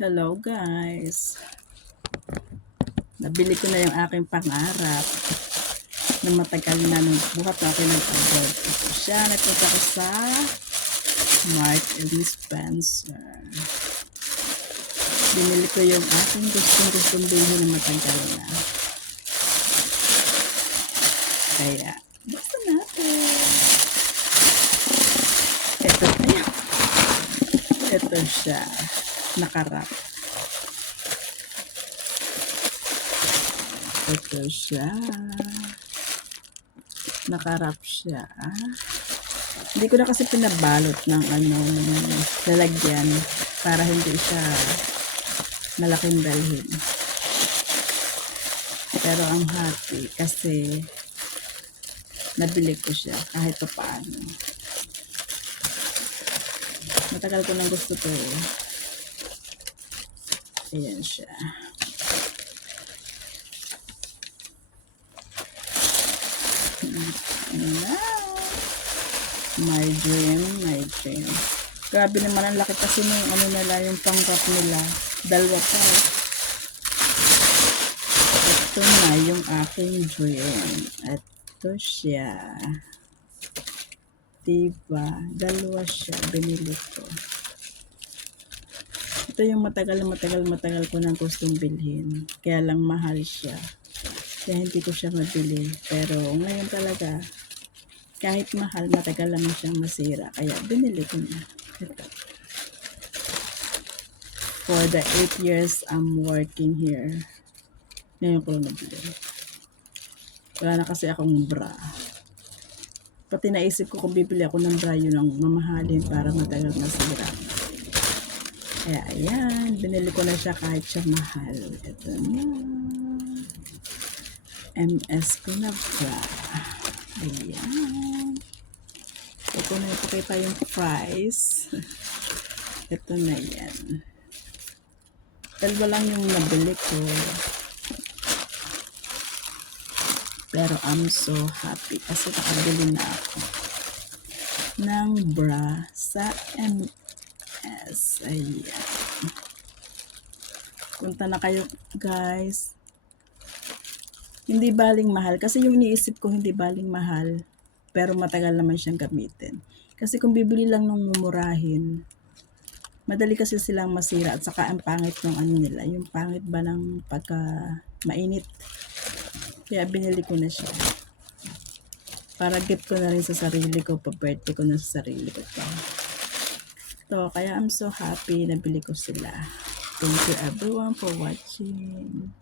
Hello guys, nabili ko na yung aking pangarap na matagal na nung buhat na ako nag-abroad. Ito siya, nagpunta ko sa Mark and Spencer. Binili ko yung aking gustong bilhin na matagal na. Kaya, buksan natin. Ito siya, nakarap. Ito siya. Nakarap siya. Hindi ko na kasi pinabalot ng lalagyan para hindi siya malaking dalhin. Pero ang happy kasi nabili ko siya kahit pa paano. Matagal ko nang gusto to. Ayan siya. My dream. Grabe naman ang laki kasi ng nila, yung pang-wrap nila. Dalawa pa. Ito na yung aking dream. Ito siya. Diba? Dalawa siya. Binili ko. Ito yung matagal ko nang gustong bilhin. Kaya lang mahal siya. Kaya hindi ko siya mabili. Pero ngayon talaga, kahit mahal, matagal naman siyang masira. Kaya binili ko na. Ito. For the 8 years I'm working here, ngayon ko lang nabili. Wala na kasi akong bra. Pati naisip ko kung bibili ako ng bra, yun ang mamahalin para matagal masira. Kaya ayan, binili ko na siya kahit siya mahal. Ito na. MS ko na bra. Ayan. Ito na ipakita yung price. Ito na yan. Dalawa lang yung nabili ko. Pero I'm so happy kasi nakabili na ako ng bra sa MS. Ayan. Punta na kayo guys. Hindi baling mahal. Kasi yung iniisip ko hindi baling mahal. Pero matagal naman siyang gamitin. Kasi kung bibili lang nung mumurahin, madali kasi silang masira. At saka ang pangit ng nila. Yung pangit ba ng pagka mainit. Kaya binili ko na siya. Para gift ko na rin sa sarili ko. Pa-birthday ko na sa sarili ko. So, kaya I'm so happy. Nabili ko sila. Thank you everyone for watching.